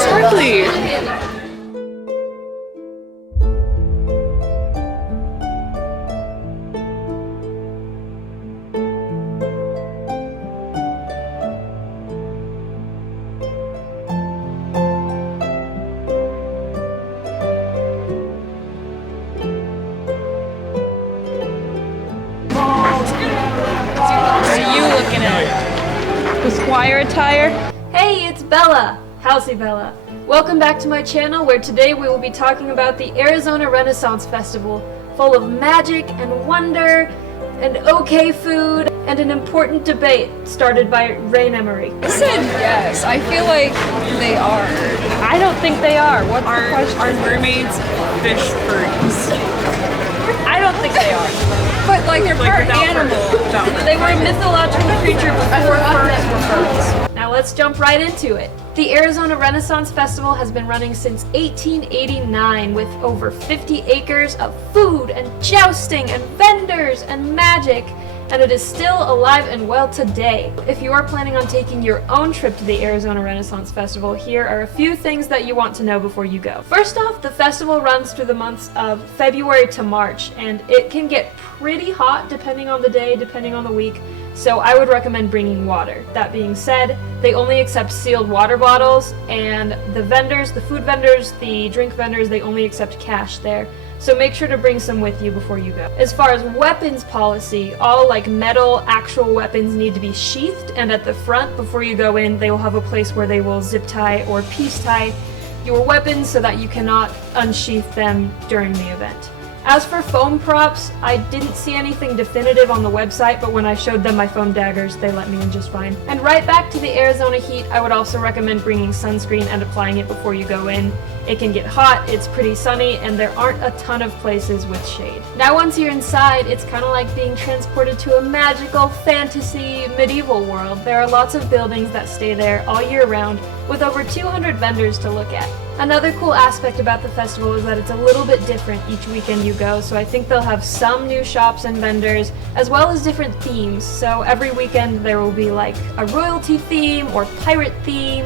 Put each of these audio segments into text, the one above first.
Hardly. What are you looking at? The Squire attire? Hey, it's Bella! Howsy Bella. Welcome back to my channel, where today we will be talking about the Arizona Renaissance Festival, full of magic and wonder and okay food and an important debate started by Ren Emery. I said yes. I feel like they are. I don't think they are. What's the question? Are mermaids fish furries? I don't think they are. But like they're part animal. They were a mythological creature before furs were furs. Now let's jump right into it. The Arizona Renaissance Festival has been running since 1889 with over 50 acres of food and jousting and vendors and magic, and it is still alive and well today. If you are planning on taking your own trip to the Arizona Renaissance Festival, here are a few things that you want to know before you go. First off, the festival runs through the months of February to March, and it can get pretty hot depending on the day, depending on the week, so I would recommend bringing water. That being said, they only accept sealed water bottles, and the vendors, the food vendors, the drink vendors, they only accept cash there. So make sure to bring some with you before you go. As far as weapons policy, all like metal actual weapons need to be sheathed, and at the front before you go in, they will have a place where they will zip tie or piece tie your weapons so that you cannot unsheath them during the event. As for foam props, I didn't see anything definitive on the website, but when I showed them my foam daggers, they let me in just fine. And right back to the Arizona heat, I would also recommend bringing sunscreen and applying it before you go in. It can get hot, it's pretty sunny, and there aren't a ton of places with shade. Now once you're inside, it's kind of like being transported to a magical, fantasy, medieval world. There are lots of buildings that stay there all year round, with over 200 vendors to look at. Another cool aspect about the festival is that it's a little bit different each weekend you go, so I think they'll have some new shops and vendors, as well as different themes. So every weekend there will be like a royalty theme or pirate theme,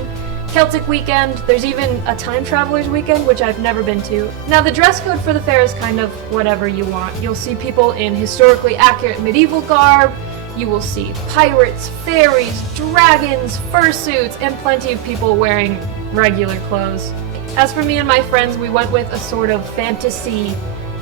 Celtic weekend, there's even a time traveler's weekend, which I've never been to. Now the dress code for the fair is kind of whatever you want. You'll see people in historically accurate medieval garb, you will see pirates, fairies, dragons, fursuits, and plenty of people wearing regular clothes. As for me and my friends, we went with a sort of fantasy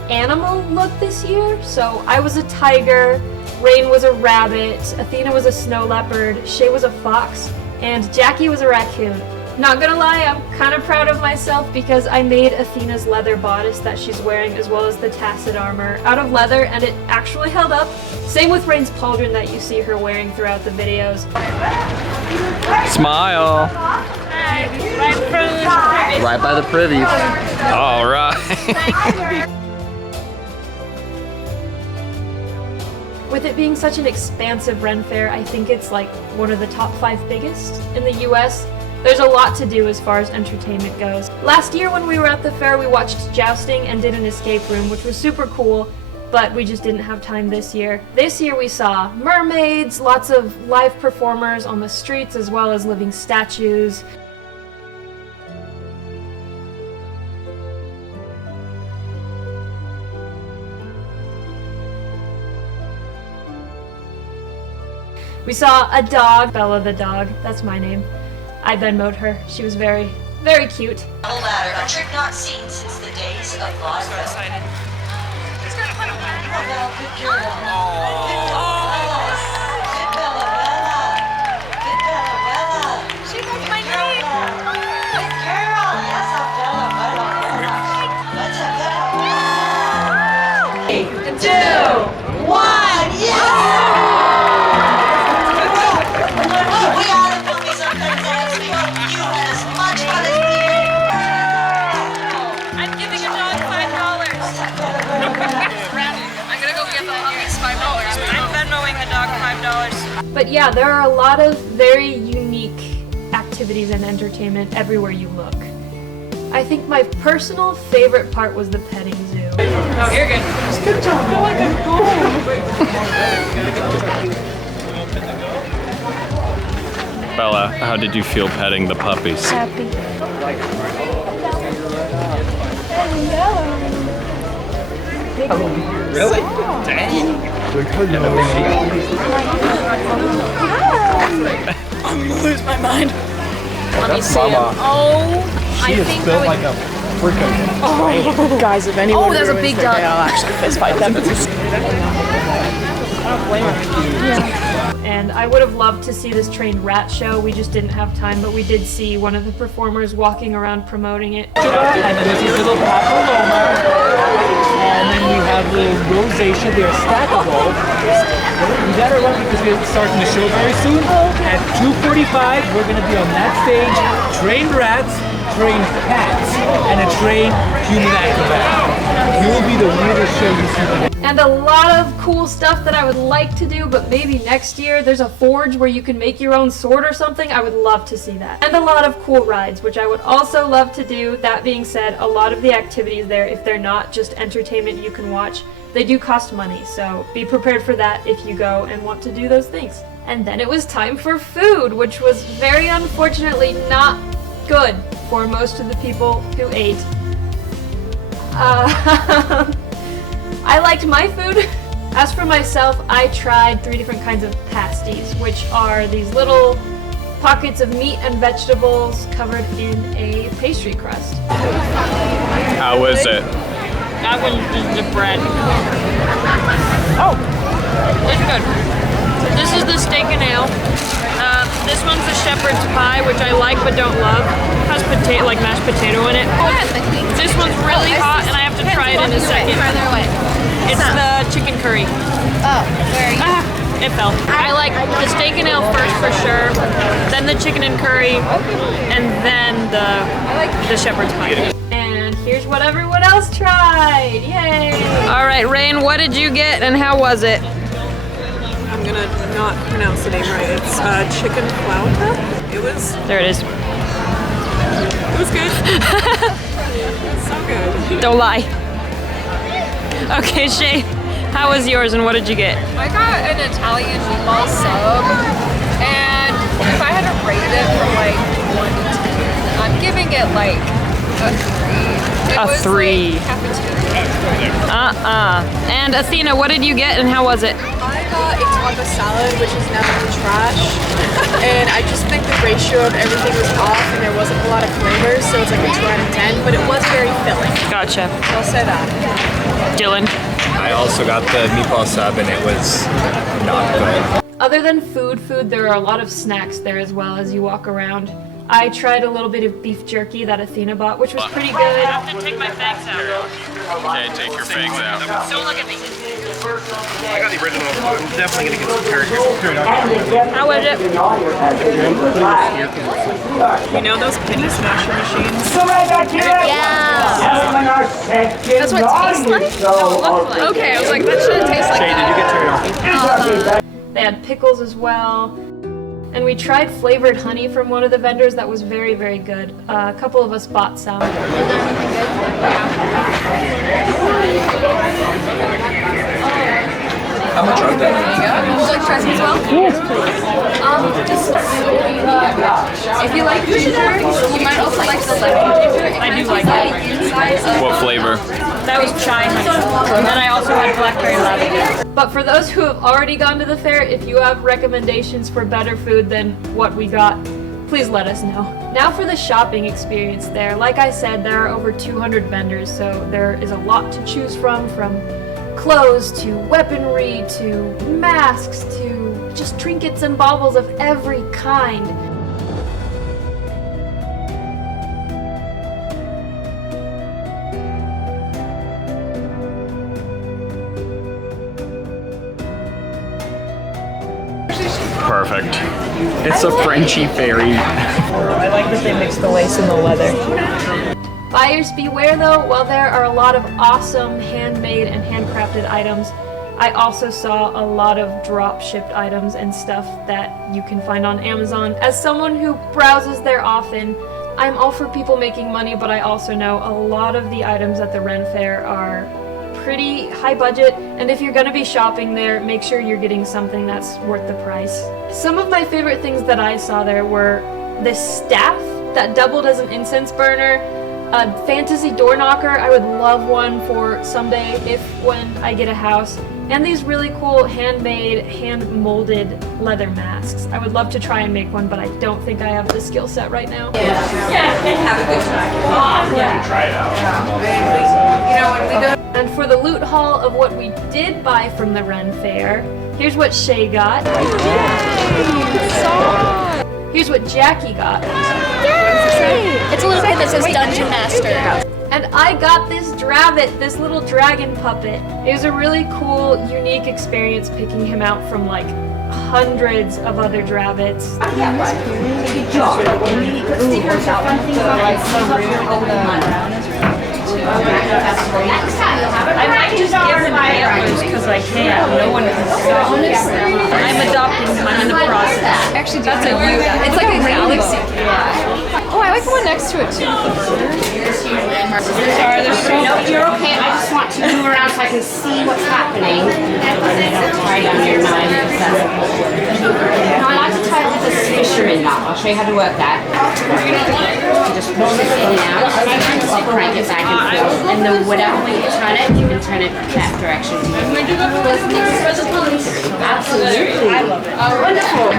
animal look this year. So I was a tiger, Rain was a rabbit, Athena was a snow leopard, Shay was a fox, and Jackie was a raccoon. Not gonna lie, I'm kind of proud of myself because I made Athena's leather bodice that she's wearing, as well as the tacit armor, out of leather, and it actually held up. Same with Rain's pauldron that you see her wearing throughout the videos. Smile. Right by the privy. All right. With it being such an expansive Ren Fair, I think it's like one of the top 5 biggest in the US. There's a lot to do as far as entertainment goes. Last year when we were at the fair, we watched jousting and did an escape room, which was super cool, but we just didn't have time this year. This year we saw mermaids, lots of live performers on the streets, as well as living statues. We saw a dog, Bella the dog, that's my name. I Venmo'd her. She was very, very cute. A ladder, a trick not seen since the days of vaudeville. So excited. Good Bella, good Bella, Bella. She knows my Good name. girl, yes, a Bella, Bella, Bella. That's a Bella. 3, 2, 1, yes! We are the puppies of the dance. We hope you had as much fun as we did. I'm giving a dog $5. I'm gonna go get the puppies $5. I'm Venmoing the dog $5. But yeah, there are a lot of very unique activities and entertainment everywhere you look. I think my personal favorite part was the petting zoo. Oh, you're good. Good job. I like a Bella, how did you feel petting the puppies? Happy. Really? Dang. I'm gonna lose my mind. Let me see him. Oh, I think I would... like a freaking Guys, if anyone... Oh, there's a big dog. I'll actually fist fight them. And I would have loved to see this trained rat show. We just didn't have time, but we did see one of the performers walking around promoting it. And then there's these little papilloma. And then we have little rosacea. They're stackable. We gotta run because we're starting the show very soon. At 2:45, we're gonna be on that stage. Trained rats, trained cats, and a trained human acrobat. You will be the weirdest show you see today. And a lot of cool stuff that I would like to do, but maybe next year. There's a forge where you can make your own sword or something. I would love to see that. And a lot of cool rides, which I would also love to do. That being said, a lot of the activities there, if they're not just entertainment you can watch, they do cost money, so be prepared for that if you go and want to do those things. And then it was time for food, which was very unfortunately not good for most of the people who ate. I liked my food. As for myself, I tried 3 different kinds of pasties, which are these little pockets of meat and vegetables covered in a pastry crust. How was it? That one's just the bread. Oh, it's good. This is the steak and ale. This one's the shepherd's pie, which I like but don't love. It has potato, like mashed potato in it. This one's really hot, and I have to try it in a second. It's the chicken curry. Oh, where are you? It fell. I like the steak and ale first for sure, then the chicken and curry, and then the shepherd's pie. And here's what everyone else tried. Yay! All right, Rain, what did you get and how was it? I'm gonna not pronounce the name right. It's chicken flauta. It was There it is. good. So good. Don't lie. Okay, Shay, how was yours and what did you get? I got an Italian meatball sub, and if I had to rate it from like 1 to 10, I'm giving it like a 3. It A was 3. Like cafeteria. And Athena, what did you get and how was it? I got a taco salad, which is never trash, and I just think the ratio of everything was off, and there wasn't a lot of flavors, so it's like a 2 out of 10. But it was very filling. Gotcha. So I'll say that. Dylan? I also got the meatball sub and it was not good. Other than food, there are a lot of snacks there as well as you walk around. I tried a little bit of beef jerky that Athena bought, which was pretty good. I have to take my fangs out. Okay, take your fangs out. Don't look at me. I got the original. I'm definitely gonna get some characters. How was it? You know those penny smasher machines? That's what it tastes like? No, it looks like. Okay, I was like, that shouldn't taste like that. They had pickles as well. And we tried flavored honey from one of the vendors that was very, very good. A couple of us bought some. How much are they? Would you like fries as well? If you like ginger, you might also like the lemon ginger. I do like it. What flavor? That was chai honey. And then I also had blackberry lavender. But for those who have already gone to the fair, if you have recommendations for better food than what we got, please let us know. Now for the shopping experience there. Like I said, there are over 200 vendors, so there is a lot to choose from clothes to weaponry to masks to just trinkets and baubles of every kind. Perfect. It's a Frenchy fairy. I like that they mix the lace and the leather. Buyers beware though, while there are a lot of awesome handmade and handcrafted items, I also saw a lot of drop shipped items and stuff that you can find on Amazon. As someone who browses there often, I'm all for people making money, but I also know a lot of the items at the Ren Fair are pretty high budget, and if you're gonna be shopping there, make sure you're getting something that's worth the price. Some of my favorite things that I saw there were this staff that doubled as an incense burner, a fantasy door knocker. I would love one for someday when I get a house. And these really cool handmade, hand-molded leather masks. I would love to try and make one, but I don't think I have the skill set right now. And for the loot haul of what we did buy from the Ren Faire, here's what Shay got. Here's what Jackie got. It's a little kid that says Dungeon Master. And I got this Dravit, this little dragon puppet. It was a really cool, unique experience picking him out from like hundreds of other Dravits. I might just give him antlers because I can. No one can stop me. I'm adopting him. I'm in the process. Actually, that's a U. It's like a galaxy. Oh, I like the one next to it too. Sorry, there's so no, you're okay. I just want to move around so I can see what's happening. Try down your mind. No, I like to tie it with a fisherman knot. I'll show you how to work that. Just push this in and out. I'll crank it back and forth. And then whatever way you turn it, you can turn it that direction. Absolutely. I love it. Wonderful.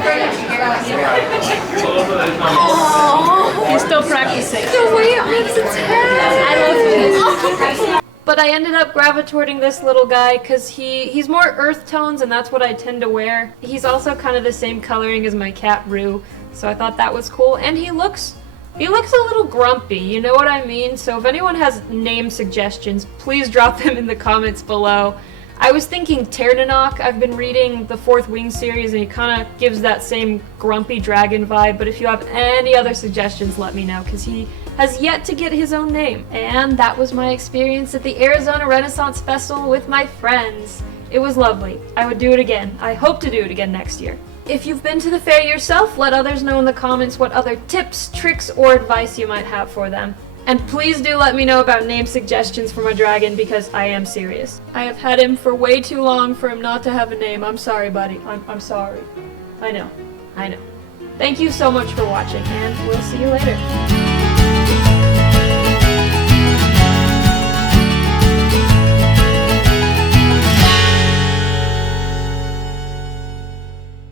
He's still practicing. The way it makes its head. I love this. But I ended up gravitating this little guy because he's more earth tones, and that's what I tend to wear. He's also kind of the same coloring as my cat Rue, so I thought that was cool. And he looks a little grumpy, you know what I mean? So if anyone has name suggestions, please drop them in the comments below. I was thinking Ternanok. I've been reading the Fourth Wing series, and he kind of gives that same grumpy dragon vibe. But if you have any other suggestions, let me know, because he has yet to get his own name. And that was my experience at the Arizona Renaissance Festival with my friends. It was lovely. I would do it again. I hope to do it again next year. If you've been to the fair yourself, let others know in the comments what other tips, tricks, or advice you might have for them. And please do let me know about name suggestions for my dragon, because I am serious. I have had him for way too long for him not to have a name. I'm sorry, buddy. I'm sorry. I know. Thank you so much for watching, and we'll see you later.